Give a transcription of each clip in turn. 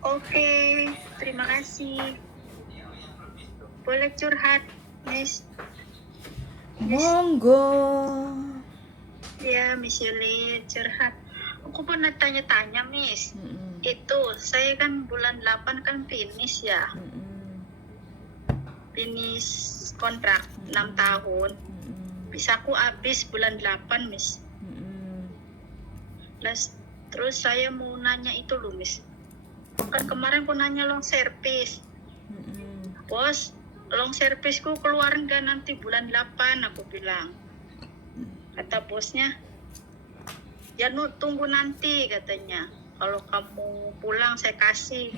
Oke, terima kasih. Boleh curhat, Miss. Monggo. Ya, Miss Yuli, curhat. Aku pernah tanya-tanya, Miss. Mm-mm. Itu, saya kan bulan 8 kan finish ya. Mm-mm. Finish kontrak 6 tahun. Mm-mm. Bisa aku habis bulan 8, Miss. Mm-mm. Terus saya mau nanya itu loh, Miss. Kan kemarin aku nanya long service. Mm-mm. Bos, long serviceku keluar enggak nanti bulan 8, aku bilang. Kata bosnya, ya tunggu nanti katanya. Kalau kamu pulang saya kasih.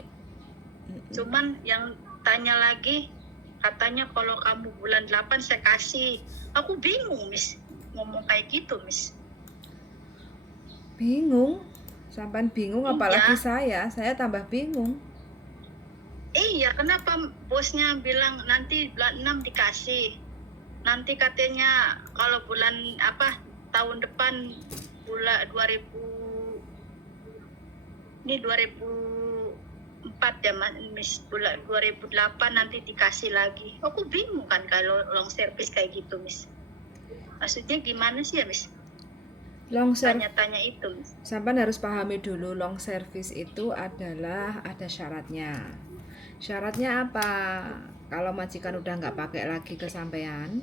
Cuman yang tanya lagi, katanya kalau kamu bulan 8 saya kasih. Aku bingung, Miss. Ngomong kayak gitu, Miss. Bingung? Sampai bingung apalagi Iya. saya tambah bingung. Iya, kenapa bosnya bilang nanti bulan 6 dikasih. Nanti katanya kalau bulan tahun depan bulan 2004 ya Miss, bulan 2008 nanti dikasih lagi. Aku bingung kan kalau long service kayak gitu, Miss. Maksudnya gimana sih ya, Miss? Long service, Tanya-tanya itu, Miss. sampai harus pahami dulu long service itu adalah ada syaratnya. Syaratnya apa? Kalau majikan udah nggak pakai lagi ke sampean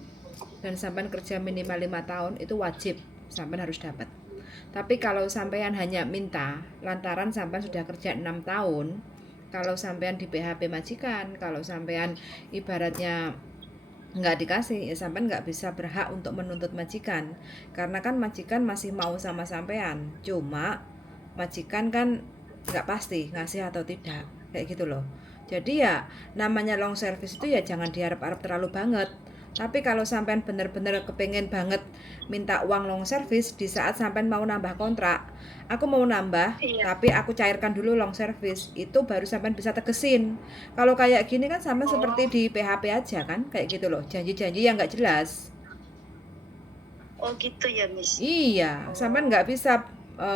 dan sampean kerja minimal 5 tahun itu wajib sampean harus dapat. Tapi kalau sampean hanya minta lantaran sampean sudah kerja 6 tahun, kalau sampean di PHP majikan, kalau sampean ibaratnya nggak dikasih, ya sampean nggak bisa berhak untuk menuntut majikan, karena kan majikan masih mau sama sampean, cuma majikan kan nggak pasti ngasih atau tidak, kayak gitu loh. Jadi ya namanya long service itu ya jangan diharap-harap terlalu banget. Tapi kalau sampean bener-bener kepengen banget minta uang long service di saat sampean mau nambah kontrak, aku mau nambah Iya. tapi aku cairkan dulu long service, itu baru sampean bisa tegesin. Kalau kayak gini kan sama seperti di PHP aja kan, kayak gitu loh, janji-janji yang nggak jelas. Oh gitu ya, Miss. Iya, sampean Oh. nggak bisa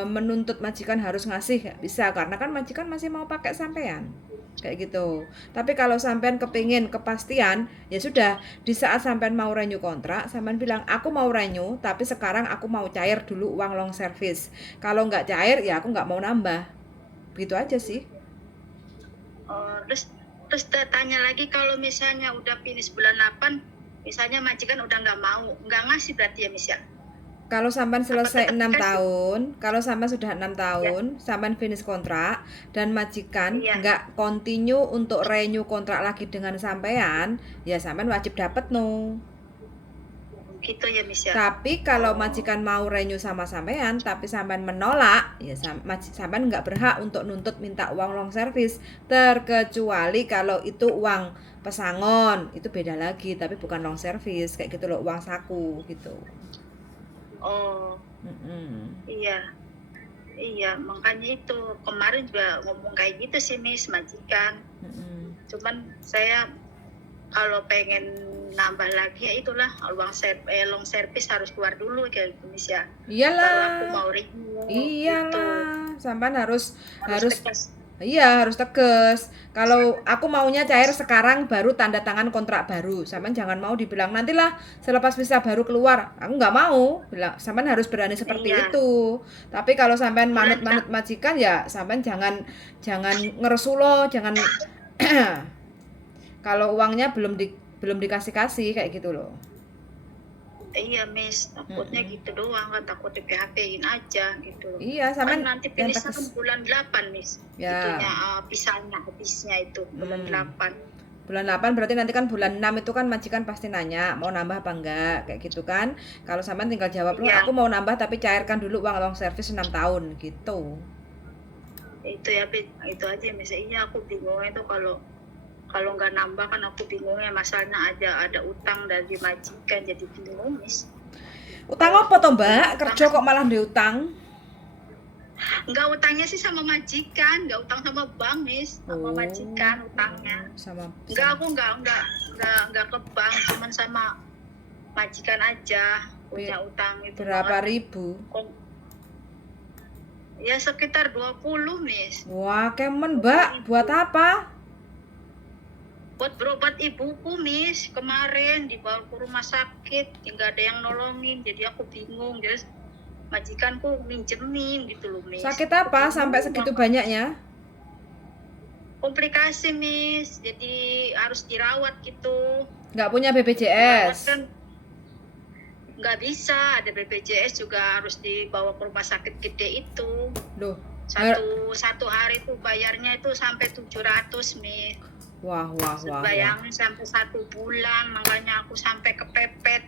menuntut majikan harus ngasih, nggak bisa, karena kan majikan masih mau pakai sampean, kayak gitu. Tapi kalau sampean kepingin kepastian, ya sudah, di saat sampean mau renew kontrak, sampean bilang aku mau renew, tapi sekarang aku mau cair dulu uang long service. Kalau nggak cair, ya aku nggak mau nambah. Begitu aja sih. Oh, terus tanya lagi kalau misalnya udah finish bulan 8, misalnya majikan udah nggak ngasih berarti ya, Miss ya? Kalau sampean Apa selesai tetap 6 dikasih? tahun, kalau sampean sudah 6 Ya, tahun, sampean finish kontrak dan majikan iya. nggak continue untuk renew kontrak lagi dengan sampean, ya sampean wajib dapat no. Gitu ya, Miss ya. Tapi kalau Oh, majikan mau renew sama sampean, tapi sampean menolak, ya sampean nggak berhak untuk nuntut minta uang long service, terkecuali kalau itu uang pesangon, itu beda lagi, tapi bukan long service, kayak gitu loh, uang saku gitu. oh, Mm-mm. iya. Iya, makanya itu kemarin juga ngomong kayak gitu sih, Miss, majikan. Mm-mm. Cuman saya kalau pengen nambah lagi ya itulah long service harus keluar dulu kayak gitu, Miss ya. Baru aku Iyalah, mau renew gitu. iyalah, sampean harus Harus harus tegas. iya, harus tegas. Kalau aku maunya cair sekarang baru tanda tangan kontrak baru. Sampean jangan mau dibilang nantilah selepas visa baru keluar. Aku nggak mau. Bilang sampean harus berani seperti Iya, itu. Tapi kalau sampean bulan manut-manut majikan ya sampean jangan jangan ngeresulo, jangan kalau uangnya belum dikasih-kasih kayak gitu loh. Iya, Miss, takutnya Mm-mm. gitu doang kan, takut di PHP-in aja gitu loh. Iya, Kan sampean nanti yang finishnya tegas. kan bulan 8, Miss. Ya. Itunya pisahnya habisnya itu bulan Hmm. 8. Bulan 8 berarti nanti kan bulan 6 itu kan majikan pasti nanya mau nambah apa enggak, kayak gitu kan. Kalau sampean tinggal jawab loh, Iya, aku mau nambah tapi cairkan dulu uang long service 6 tahun gitu. itu ya, itu aja Miss. Iya, aku bingung itu kalau kalau nggak nambah kan aku bingungnya masalahnya ada utang dari majikan jadi bingung, Miss. Utang Kalau apa toh, punya Mbak? utang Kerja kok malah diutang? nggak utangnya sih sama majikan, nggak utang sama bank, Miss, sama Oh, majikan utangnya. sama Enggak, sama aku nggak ke bank, cuman sama majikan aja punya utang itu berapa banget. ribu? Ya sekitar 20, Miss. Wah, kemen, Mbak. Buat apa? Buat berobat ibuku, Miss. Kemarin dibawa ke rumah sakit, nggak ada yang nolongin. Jadi aku bingung. Jadi majikanku minjemin gitu loh, Miss. Sakit apa Aku sampai bingung segitu banget. banyaknya? Komplikasi, Miss. Jadi harus dirawat gitu. Nggak punya Dirawat BPJS? kan nggak bisa. Ada BPJS juga harus dibawa ke rumah sakit gede itu. Loh, Satu hari itu bayarnya itu sampai 700, Miss. wah. Bayangin sampai 1 bulan, makanya aku sampai kepepet.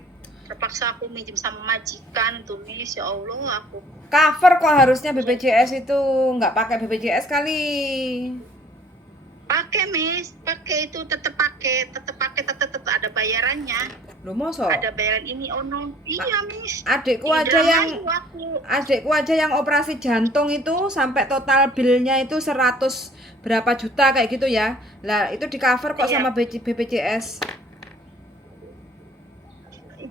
Terpaksa aku minjem sama majikan tuh, Miss. Ya Allah, aku Cover kok harusnya BPJS itu. Nggak pakai BPJS kali. pakai, Miss. Pakai itu tetap ada bayarannya. Loh, mosok? Ada bayaran ini, oh no. Iya, Miss. Adikku Ih, aja yang drama aku. adikku aja yang operasi jantung itu sampai total bilnya itu 100 berapa juta kayak gitu ya. Lah, itu di cover kok Iya. sama BPJS.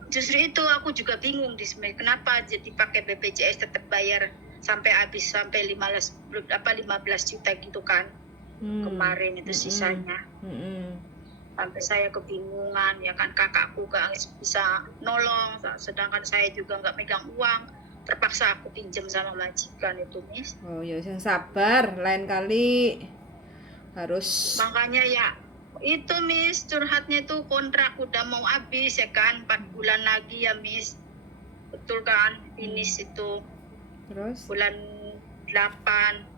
Justru itu aku juga bingung di sini. Kenapa jadi pakai BPJS tetap bayar sampai habis sampai 15 juta gitu kan. Kemarin itu sisanya. Sampai saya kebingungan, ya kan, kakakku gak bisa nolong, sedangkan saya juga nggak megang uang, terpaksa aku pinjam sama majikan itu, Miss. Oh ya, yang sabar, lain kali harus. Makanya ya itu, Miss, curhatnya itu kontrak udah mau habis ya kan, 4 bulan lagi ya, Miss. Betul kan, finish itu Terus? bulan 8.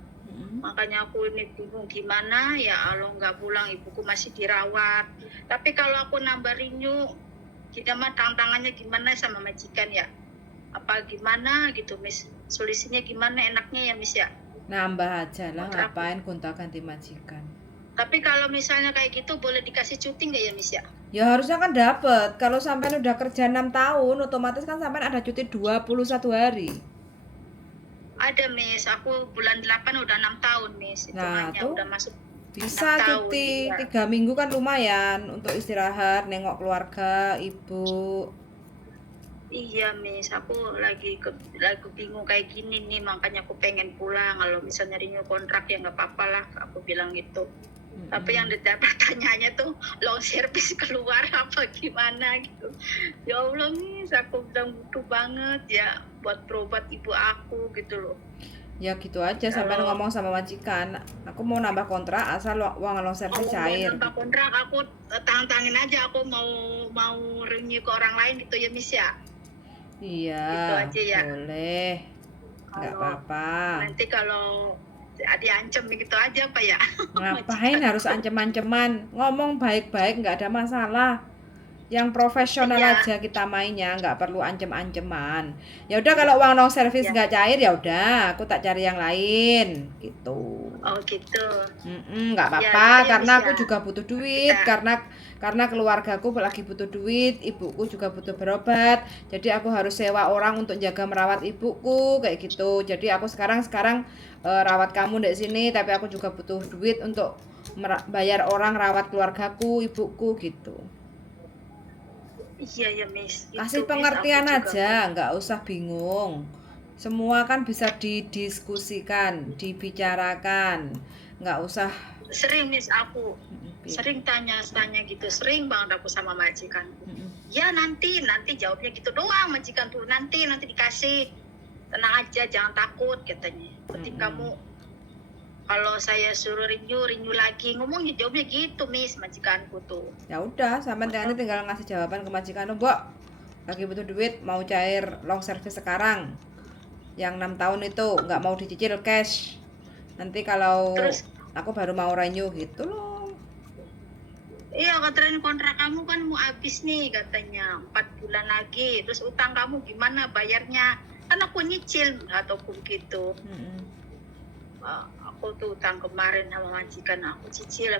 Makanya aku ini bingung gimana ya, Allah nggak pulang, ibuku masih dirawat. Tapi kalau aku nambah renew, kita mah tantangannya gimana sama majikan ya? Apa gimana gitu, Miss? Solusinya gimana enaknya ya, Miss ya? Nambah aja lah, Kontrak. ngapain gonta-ganti majikan. Tapi kalau misalnya kayak gitu boleh dikasih cuti nggak ya, Miss ya? Ya harusnya kan dapet. Kalau sampai udah kerja 6 tahun, otomatis kan sampai ada cuti 21 hari. Ada, Miss. Aku bulan 8 udah 6 tahun, Miss. Nah, Hitungannya tuh udah masuk bisa 6 tahun, cuti iya. 3 minggu kan lumayan untuk istirahat, nengok keluarga, ibu. Iya, Miss, aku lagi bingung kayak gini nih, makanya aku pengen pulang. Kalau misalnya renew kontrak ya nggak apa-apa lah, aku bilang gitu. Tapi yang didapat tanyanya tuh long service keluar apa gimana gitu. Ya Allah, Miss, aku bilang butuh banget ya buat berobat ibu aku gitu loh. Ya gitu aja, sampai Kalau- ngomong sama majikan, aku mau nambah kontrak asal uang long service Kalau mau cair. nambah kontrak aku tantangin aja, aku mau renew ke orang lain gitu ya, Miss ya. Iya, Gitu aja ya. boleh. Nggak Kalau apa-apa. nanti kalau diancam gitu aja apa ya? Ngapain harus ancem-anceman? Ngomong baik-baik nggak ada masalah. Yang profesional Iya. aja kita mainnya, nggak perlu ancem-anceman. Ya udah, kalau uang long service Iya. nggak cair ya udah, aku tak cari yang lain gitu. Oh gitu. Nggak Ya, apa-apa, gitu ya, karena Miss, aku ya. juga butuh duit, Kita- karena keluargaku lagi butuh duit, ibuku juga butuh berobat, jadi aku harus sewa orang untuk jaga merawat ibuku kayak gitu. Jadi aku sekarang rawat kamu di sini, tapi aku juga butuh duit untuk bayar orang rawat keluargaku, ibuku gitu. Iya ya, Miss. Gitu, Kasih Miss, pengertian aku juga aja, nggak usah bingung. Semua kan bisa didiskusikan, dibicarakan, nggak usah. sering, Miss, aku sering tanya gitu, sering banget aku sama majikan. Ya nanti jawabnya gitu doang majikan tuh, nanti dikasih, tenang aja, jangan takut katanya. Penting kamu, kalau saya suruh renew lagi, ngomongnya jawabnya gitu, Miss, majikanku tuh. Ya udah, sampai tinggal ngasih jawaban ke majikan, Mbok, lagi butuh duit, mau cair long service sekarang, yang 6 tahun itu nggak mau dicicil cash, nanti kalau Terus? aku baru mau renew gitu loh. Iya, katanya kontrak kamu kan mau habis nih katanya, 4 bulan lagi. Terus utang kamu gimana bayarnya? Kan aku nyicil ataupun gitu. Aku tuh utang kemarin sama majikan, aku cicil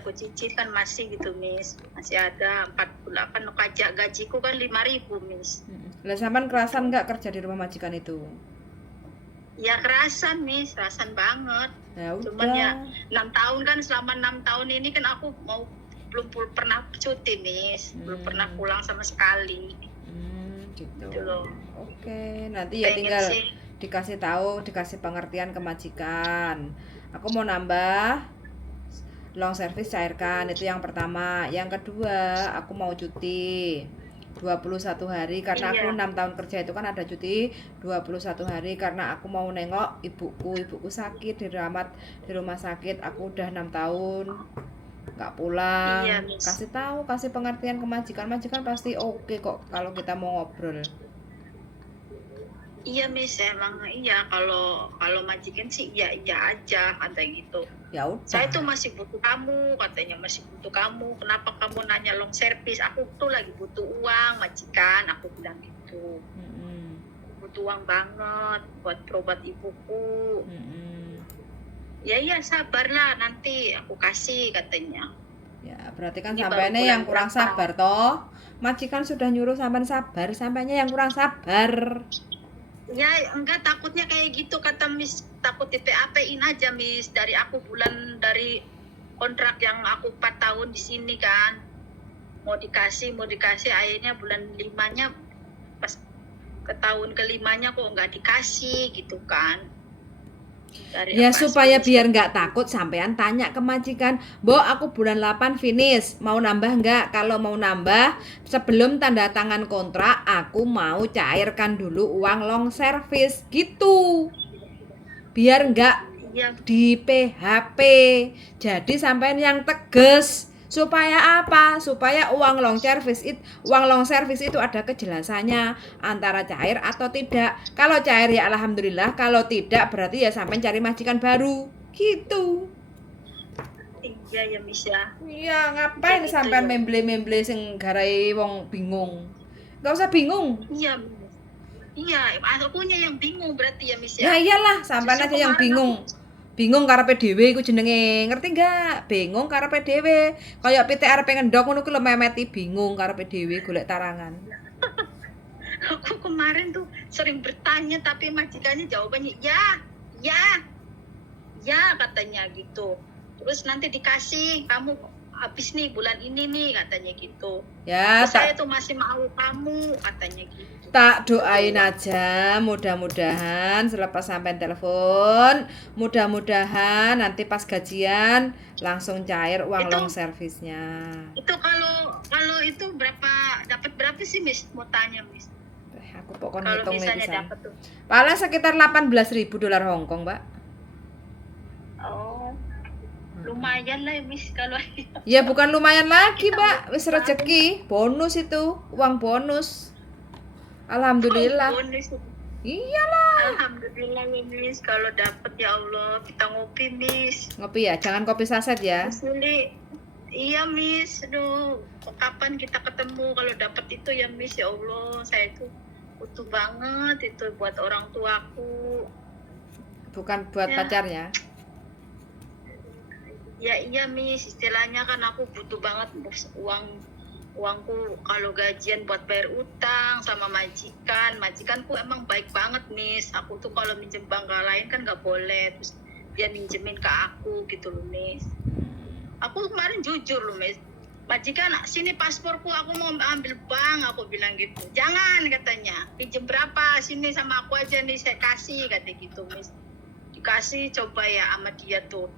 kan masih gitu, Miss. Masih ada 4 bulan, kan pajak gajiku kan 5.000, Miss. Lah sampean kerasan nggak kerja di rumah majikan itu? Ya kerasan, Miss, kerasan banget. Ya Cuman ya udah. 6 tahun kan, selama 6 tahun ini kan aku belum pernah cuti, Miss. Belum pernah pulang sama sekali. Gitu. Gitu loh. Oke, nanti ya Pengen tinggal sih. dikasih tahu, dikasih pengertian ke majikan. Aku mau nambah long service, cairkan. Itu yang pertama. Yang kedua, aku mau cuti 21 hari karena aku Iya, 6 tahun kerja itu kan ada cuti 21 hari karena aku mau nengok ibuku sakit dirawat di rumah sakit. Aku udah 6 tahun nggak iya, pulang. Miss. Kasih tahu, kasih pengertian ke majikan. Majikan pasti oke kok kalau kita mau ngobrol. Iya, Miss, emang iya kalau kalau majikan sih iya iya aja kata gitu. Ya Saya tuh udah. masih butuh kamu, katanya masih butuh kamu. Kenapa kamu nanya long service? Aku tuh lagi butuh uang, majikan. Aku bilang gitu. Mm-mm. Butuh uang banget buat berobat ibuku. Mm-mm. Ya iya sabarlah nanti aku kasih katanya. Ya berarti kan Ini baru sampainya bulan yang kurang berapa? sabar toh. Majikan sudah nyuruh sampean sabar, sampainya yang kurang sabar. Ya enggak, takutnya kayak gitu kata Miss, takut di PAP-in aja Miss dari aku bulan dari kontrak yang aku 4 tahun di sini kan. Mau dikasih akhirnya bulan 5-nya pas ke tahun ke-5-nya kok nggak dikasih gitu kan. Dari Ya apa supaya Miss biar nggak takut sampean tanya ke majikan, Mbok aku bulan 8 finish, mau nambah nggak? Kalau mau nambah, sebelum tanda tangan kontrak, aku mau cairkan dulu uang long service gitu. Biar nggak iya di PHP. Jadi sampean yang tegas. Supaya apa? Supaya uang long service itu ada kejelasannya antara cair atau tidak. Kalau cair ya alhamdulillah, kalau tidak berarti ya sampean cari majikan baru. Gitu. iya ya Miss ya. Iya, ngapain Begitu sampean ya. memble-memble sing garai wong bingung. Gak usah bingung. Iya Miss. Iya, akunya yang bingung berarti ya Miss Ya ya. iyalah, sampean Justru aja yang kemarin aku bingung. Bingung karepe dhewe iku jenenge. Ngerti enggak? Bingung karepe dhewe. Kaya pitik arepe ngendhok ngono ku lho memeti bingung karepe dhewe golek tarangan. aku kemarin tuh sering bertanya tapi majikannya jawabannya ya, ya, ya katanya gitu. Terus nanti dikasih kamu habis nih bulan ini nih katanya gitu. Ya, Terus saya tak tuh masih mau kamu katanya gitu. tak doain Butuh uang. aja mudah-mudahan selepas sampean telepon, mudah-mudahan nanti pas gajian langsung cair uang Itu long service-nya. itu kalau kalau itu berapa dapat berapa sih Miss? Mau tanya Miss. Aku pokoknya Kalau ngitung nih misalnya pisan. dapat tuh. Paling sekitar 18.000 dolar Hongkong, Mbak. Oh, lumayan lah ya Miss kalau Ya bukan lumayan lagi, kita Mbak. Wis rezeki, bonus itu, uang bonus. Alhamdulillah. bonus. Iyalah. Alhamdulillah ya Miss, kalau dapat ya Allah kita ngopi Miss. Ngopi ya, jangan kopi saset ya. Miss Lili, iya Miss, aduh kapan kita ketemu kalau dapat itu ya Miss ya Allah, saya tuh butuh banget itu buat orang tuaku. Bukan buat Ya, pacarnya. ya iya Miss, istilahnya kan aku butuh banget uangku kalau gajian buat bayar utang sama majikanku emang baik banget Miss. Aku tuh kalau minjem bank lain kan nggak boleh, terus dia minjemin ke aku gitu loh Miss. Aku kemarin jujur loh Miss, majikan sini pasporku aku mau ambil bank, aku bilang gitu. Jangan katanya, pinjem berapa sini sama aku aja nih saya kasih kata gitu Miss. Dikasih coba ya sama dia tuh.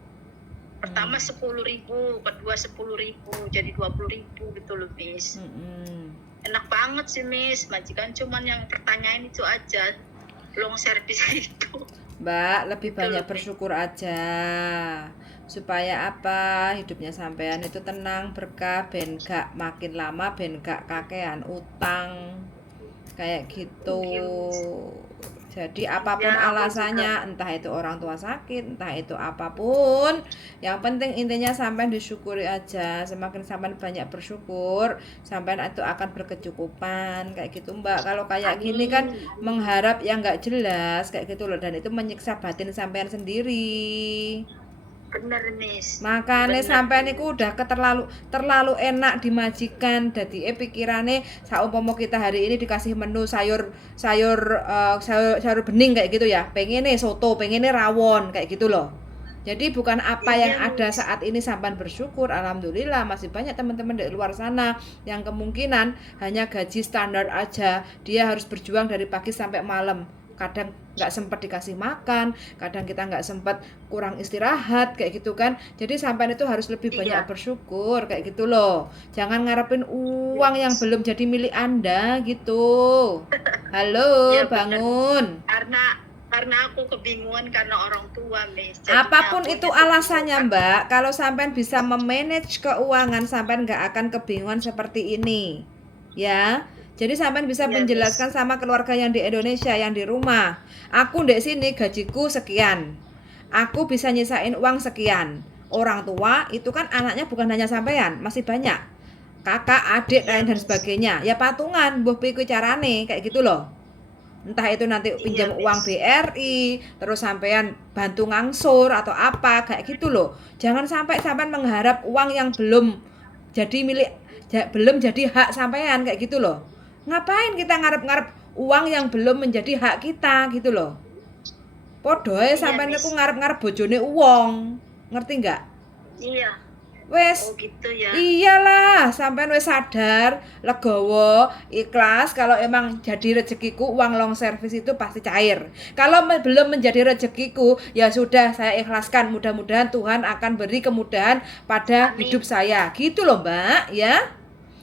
Pertama 10.000, kedua 10.000, jadi 20.000 gitu loh Miss. Enak banget sih Miss, majikan cuman yang pertanyaan itu aja, long service itu. Mbak, lebih banyak Miss. bersyukur aja. Supaya apa? Hidupnya sampean itu tenang, berkah, ben gak makin lama ben gak kakean utang. Kayak gitu. Thank you, Miss. Jadi apapun Ya, aku alasannya, juga. entah itu orang tua sakit, entah itu apapun, yang penting intinya sampai disyukuri aja. Semakin sampai banyak bersyukur, sampai itu akan berkecukupan kayak gitu Mbak. Kalau kayak gini kan Amin. mengharap yang nggak jelas kayak gitu loh, dan itu menyiksa batin sampean sendiri. Bener Miss. Makanya Bener. sampean niku udah terlalu enak dimajikan. Jadi pikirane saumpama kita hari ini dikasih menu sayur bening kayak gitu ya. Pengennya soto, pengennya rawon kayak gitu loh. Jadi bukan apa yang Iya ada Miss. saat ini sampean bersyukur. Alhamdulillah masih banyak teman-teman di luar sana yang kemungkinan hanya gaji standar aja. Dia harus berjuang dari pagi sampai malam. kadang nggak sempat dikasih makan, kadang kita nggak sempat kurang istirahat kayak gitu kan. Jadi sampean itu harus lebih banyak Iya, bersyukur kayak gitu loh. Jangan ngarepin iya, uang yang Miss. belum jadi milik Anda gitu. Halo, Iya benar, Miss. bangun. Karena aku kebingungan karena orang tua, Miss. Jadinya Apapun itu akunya tuh bingung alasannya kan. Mbak, kalau sampean bisa memanage keuangan, sampean nggak akan kebingungan seperti ini. Ya, jadi sampean bisa Iya, Miss. menjelaskan sama keluarga yang di Indonesia, yang di rumah. Aku di sini gajiku sekian. Aku bisa nyisain uang sekian. Orang tua itu kan anaknya bukan hanya sampean, masih banyak. Kakak, adik, Iya, lain dan Miss. sebagainya. Ya patungan, mbuh piye carane kayak gitu loh. Entah itu nanti Iya, pinjam uang Miss. BRI, terus sampean bantu ngangsur atau apa kayak gitu loh. Jangan sampai sampean mengharap uang yang belum jadi milik, belum jadi hak sampean kayak gitu loh. Ngapain kita ngarep-ngarep uang yang belum menjadi hak kita gitu loh. Padha ae Iya, sampean niku Miss. ngarep-ngarep bojone uang. Ngerti nggak? Iya. Wes, Oh gitu ya. iyalah, sampean wis sadar, legowo, ikhlas kalau emang jadi rezekiku uang long service itu pasti cair. Kalau belum menjadi rezekiku, ya sudah saya ikhlaskan. Mudah-mudahan Tuhan akan beri kemudahan pada hidup Amin. saya. Gitu loh, Mbak, ya.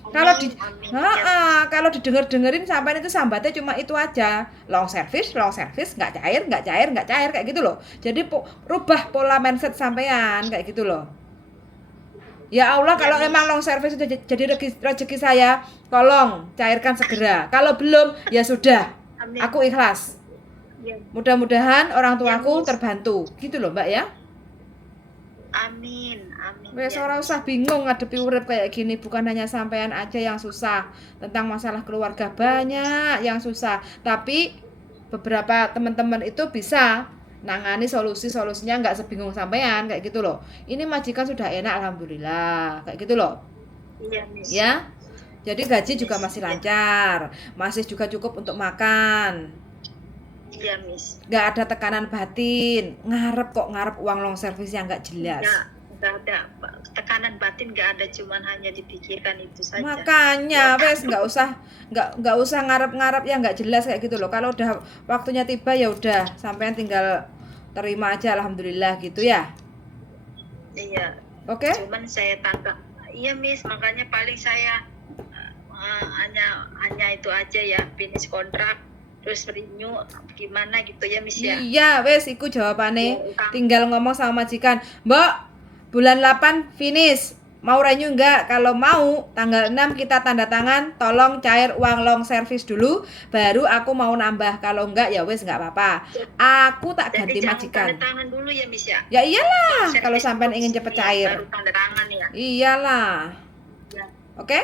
Kalau di Amin. Amin. Iya, Miss. kalau didengar-dengerin sampean itu sambatnya cuma itu aja. Long service, nggak cair, nggak cair, nggak cair kayak gitu loh. Jadi rubah pola mindset sampean kayak gitu loh. Ya Allah, Iya, kalau emang Miss. long service itu jadi rezeki saya, tolong cairkan segera. Kalau belum, ya sudah, Amin. aku ikhlas. Iya. Mudah-mudahan orang Iya, tuaku Miss. terbantu. Gitu loh, Mbak ya. Amin. Amin. Wes Iya, ora Miss. usah bingung ngadepi urip kayak gini, bukan hanya sampean aja yang susah. Tentang masalah keluarga banyak yang susah, tapi beberapa teman-teman itu bisa nangani solusinya nggak sebingung sampean kayak gitu loh. Ini majikan sudah enak alhamdulillah kayak gitu loh. Iya, Miss. Ya. Jadi gaji juga Miss. masih Iya. lancar, masih juga cukup untuk makan. Iya, Miss. Nggak ada tekanan batin, ngarep uang long service yang nggak jelas. Enggak ada tekanan batin, nggak ada, cuman hanya dipikirkan itu saja. Makanya Ya, wes nggak usah ngarep-ngarep yang nggak jelas kayak gitu loh. Kalau udah waktunya tiba ya udah, sampean tinggal terima aja alhamdulillah gitu ya. iya. Oke? Cuman saya tangkap. Iya, Miss, makanya paling saya hanya itu aja ya, finish kontrak terus renew gimana gitu ya, Miss ya. Iya, wes iku jawabane. Ya, utang. Tinggal ngomong sama majikan, "Mbak, bulan 8 finish. Mau renew enggak? Kalau mau, tanggal 6 kita tanda tangan, tolong cair uang long service dulu, baru aku mau nambah. Kalau enggak ya wes enggak apa-apa. Aku tak Jadi ganti jangan majikan." tanda tangan dulu ya, Miss ya. Ya iyalah, Service kalau sampean dulu ingin cepet sini, cair. baru tanda tangan ya. Iyalah. Ya. Oke?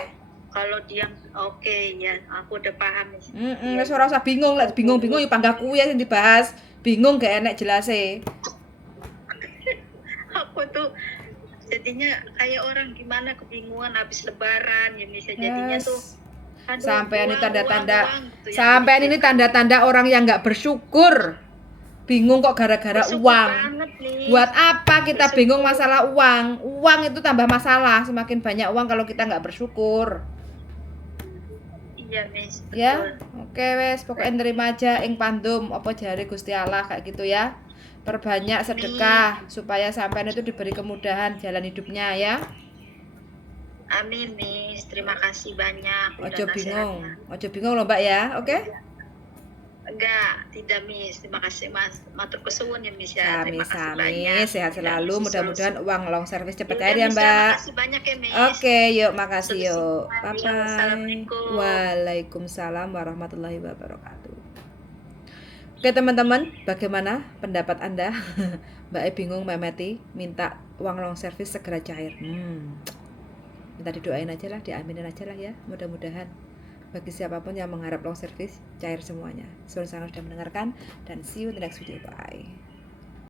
Kalau dia oke ya, aku udah paham, Miss. Wes ora usah bingung, lek bingung-bingung ya panggah kuwi sing dibahas. Bingung gak enek jelase. Aku tuh jadinya kayak orang gimana, kebingungan habis lebaran ya, Miss. Jadinya Yes. tuh aduh, Sampean ini uang, tanda-tanda gitu yang sampean ini dipikirkan. tanda-tanda orang yang nggak bersyukur. Bingung kok gara-gara Bersyukur uang. banget nih. Buat apa kita Bersyukur. bingung masalah uang? Uang itu tambah masalah. Semakin banyak uang kalau kita nggak bersyukur. Iya, Miss. Ya, Betul. oke wes, pokoknya nerima aja ing pandum apa jari Gusti Allah kayak gitu ya. Perbanyak sedekah supaya sampean itu diberi kemudahan jalan hidupnya ya. Amin, Miss. Terima kasih banyak udah Ojo bingung, nasihatnya. ojo bingung loh Mbak ya, oke? Enggak, tidak, Miss. Terima kasih, Mas. Matur kesuwun ya, Miss ya. Terima kasih Sami-sami, banyak. sehat Tidak, selalu. Miss, Mudah-mudahan solusi. uang long service cepet Yaudah, cair ya Miss, Mbak. makasih banyak ya, Miss. Oke, yuk makasih Solusi. yuk. Iya, Bye bye. Assalamualaikum. Waalaikumsalam warahmatullahi wabarakatuh. Oke teman-teman, bagaimana pendapat Anda? Mbak E bingung memeti, minta uang long service segera cair. Minta didoain aja lah, diaminin aja lah ya. Mudah-mudahan bagi siapapun yang mengharap long service cair semuanya. Sudah sangat sudah mendengarkan dan see you in the next video. Bye.